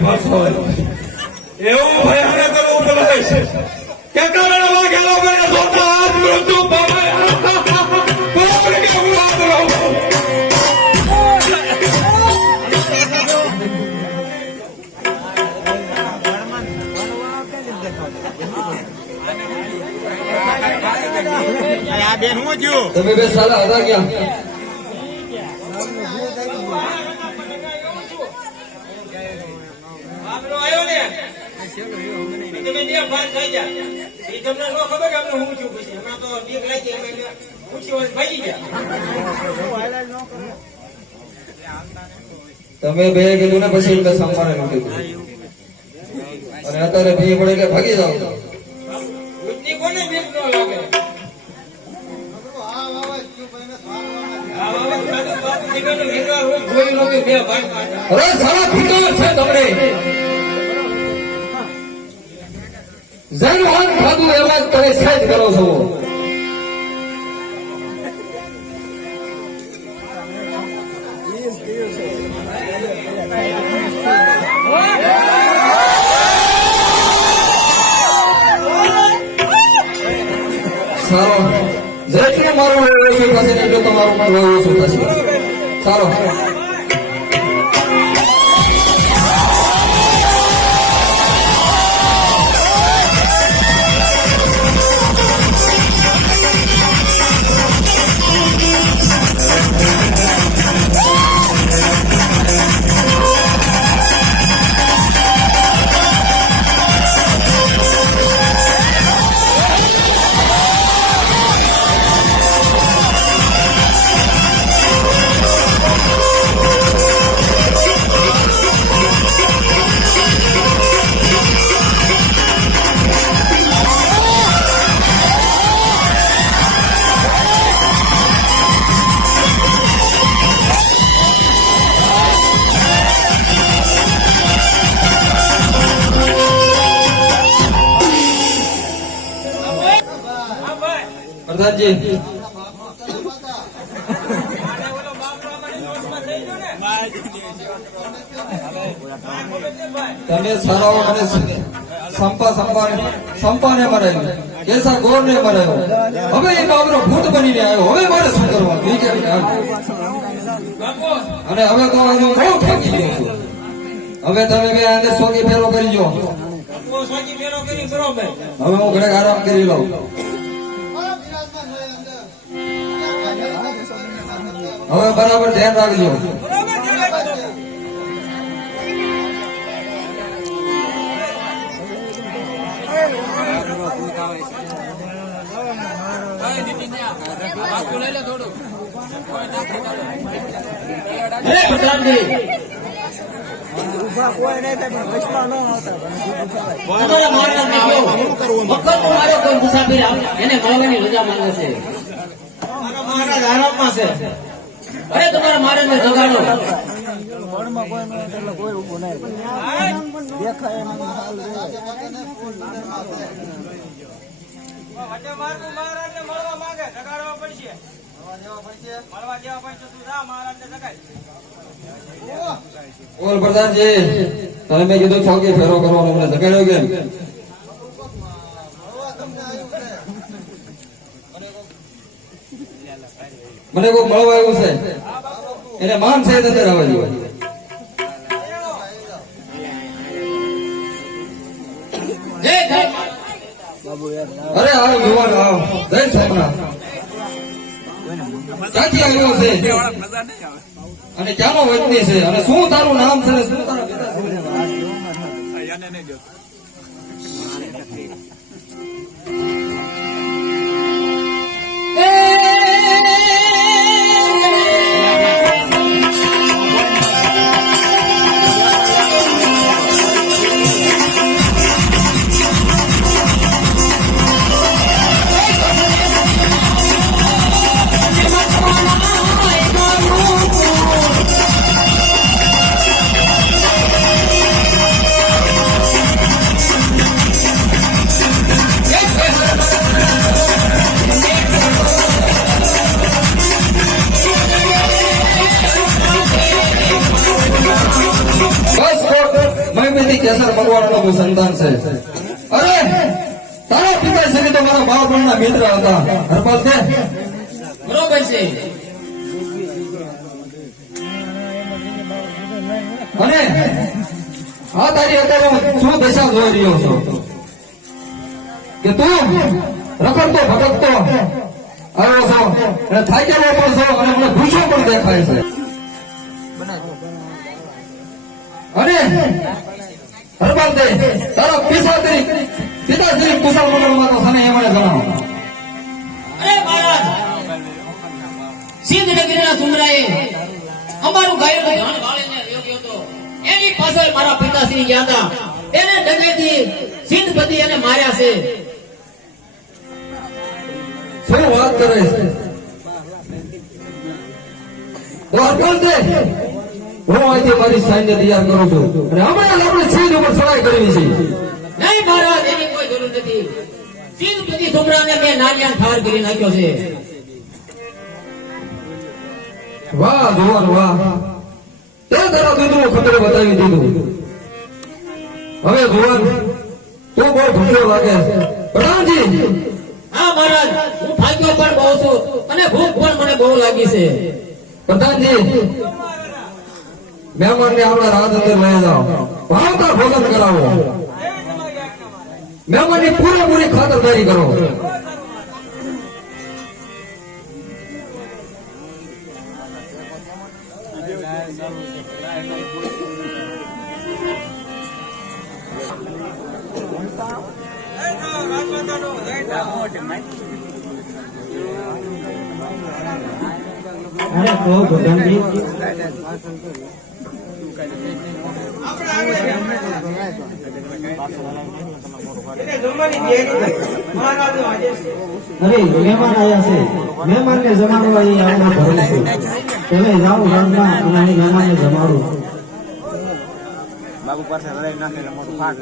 પાછો એવું ભયાનક કરવું પડે છે કે કારણ વાગેલો મને જોતા આજ મૃત્યુ પામે કોણ કે હું આપરો આ બેન હું જો તમે બે સાલા હતા ક્યાં આવ્યો ને તમે બે ભાગ થઈ ગયા એ તમને ન ખબર કે આપણે હું છું પછી હમણાં તો બીક લાગી અમે પૂછી વાર ભાગી ગયા તમે બે કીધું ને પછી એમને સંભાળે નથી અને અત્યારે ભી પડે કે ભાગી જાવ બુદ્ધિ કોને બીક ન લાગે અરે સાલા ફીટો છે તમને જનવાન ખાધું એવા તમે સાજ કરો છો સારો જેટલું મારું ઓછું થશે ને એટલું તમારું પણ ઓછું થશે સારો પ્રધાનજી તમે સારો અને સંપાને મરાયું કેસા ગોર ને મરાયો હવે એક આપણો ભૂત બનીને આવ્યો હવે મારે શું કરવાનું અને હવે તો હું બહુ થાકી ગયો છું હવે તમે બે આને સોગી ફેરો કરી જો હવે હું ઘરે આરામ કરી લઉં હવે બરાબર ધ્યાન રાખજો મુસાફિર એને મળવાની રજા માંગે છે મહારાજ આરામમાં છે અરે તમારા મહારાજ ને જગાડો કોઈ ઉભો નહીં દેખાય મહારાજને મળવા માંગે જગાડવા પડશે મળવા દેવા પડશે તું જા મહારાજને જગાડ બોલ પ્રધાનજી તમે મેં કીધું ચોકી ફેરો કરવાનો મને જગાડ્યો કેમ મને કોઈ મળવા આવ્યું છે એને માન છે અંદર આવવા જોઈએ અરે આવ યુવાન આવ જય સોમનાથ ક્યાંથી આવ્યો છે અને ક્યાંનો વતની છે અને શું તારું નામ છે ને શું તારા પિતા મારું સંતાન છે. અરે તારા પિતાશ્રી તો મારા બાળપણના મિત્ર હતા. હરપાલ છે બરોબર છે. અને આ તારી અત્યારે હું શું દશા જોઈ રહ્યો છું કે તું રખડતો ભટકતો આવ્યો છો અને થાકેલો પણ છો અને મને ભૂસો પણ દેખાય છે. અને હરપાલ દે તારા પિતાશ્રી કુશળ મંગળમાં તો સને એમણે જણાવો. અરે મહારાજ, સિદ્ધ નગરીના સુમરાએ અમારું ગાયનું ધન વાળીને યોગ્ય હતો. એની પાછળ મારા પિતાશ્રી ગયા હતા. એને ડગેથી સિદ્ધપતિ એને માર્યા છે. શું વાત કરે છે? તો હરપાલ દે હું અહીંથી મારી સૈન્ય તૈયાર કરું છું અને હમણાં આપણે સિંહ ઉપર ચડાઈ કરવી છે. નહીં મહારાજ, એની કોઈ જરૂર નથી. સિદ્ધપતિ સુમરાને મેં નારિયાન ઠાર કરી નાખ્યો છે. વાહ જુવાન વાહ, તે તારા દૂધનું ખતરો બતાવી દીધું. હવે જુવાન તું બહુ ભૂખ્યો લાગે છે. પ્રધાનજી હા મહારાજ, હું થાક્યો પણ બહુ છું અને ભૂખ પણ મને બહુ લાગી છે. પ્રધાનજી મહેમાનને આપણા રાજ અંદર લઈ જાઓ, ભાવતા ભોજન કરાવો, મહેમાનની પૂરેપૂરી ખાતરદારી કરો. અરે કહો ભગવાનજી એને જમવાની તૈયારી મહારાજનો આદેશ છે. અરે મહેમાન આવ્યા છે. મહેમાનને જમાડવા એ આપણે ભરું છું. તમે જાઓ ગામમાં અને અહીં મહેમાનને જમાડું.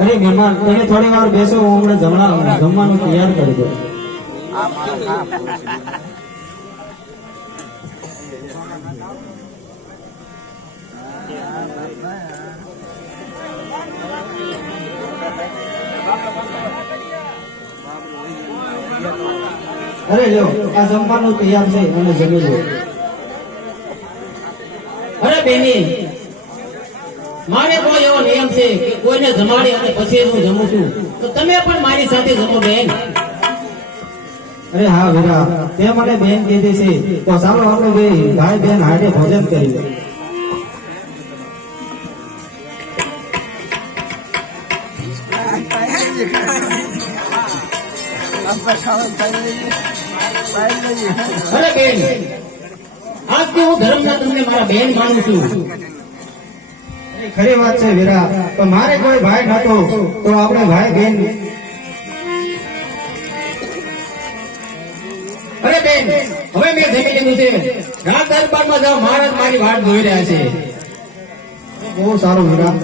અરે મહેમાન તમે થોડી વાર બેસો, હું હમણાં જમવાનું તૈયાર કરી દઉં. અરે લ્યો આ જમવાનું તૈયાર છે અને જમી લો. અરે બેની, મારે કોઈ એવો નિયમ છે કે કોઈને જમાડી અને પછી હું જમું છું, તો તમે પણ મારી સાથે જમો બેન. અરે હા વીરા, તે મને બેન કીધી છે, તો ચાલો આપણે બે ભાઈ બેન હાટે ભોજન કરીએ. અરે બેન, આજથી હું ધર્મમાં તમને મારા બેન માનું છું. ખરી વાત છે વીરા, તો મારે કોઈ ભાઈ નતો તો આપણે ભાઈ બેન. અરે બેન, હવે મેં જમી લીધું છે. રાત દરબારમાં જાઓ, મહારાજ મારી વાટ જોઈ રહ્યા છે. બહુ સારું વીરા.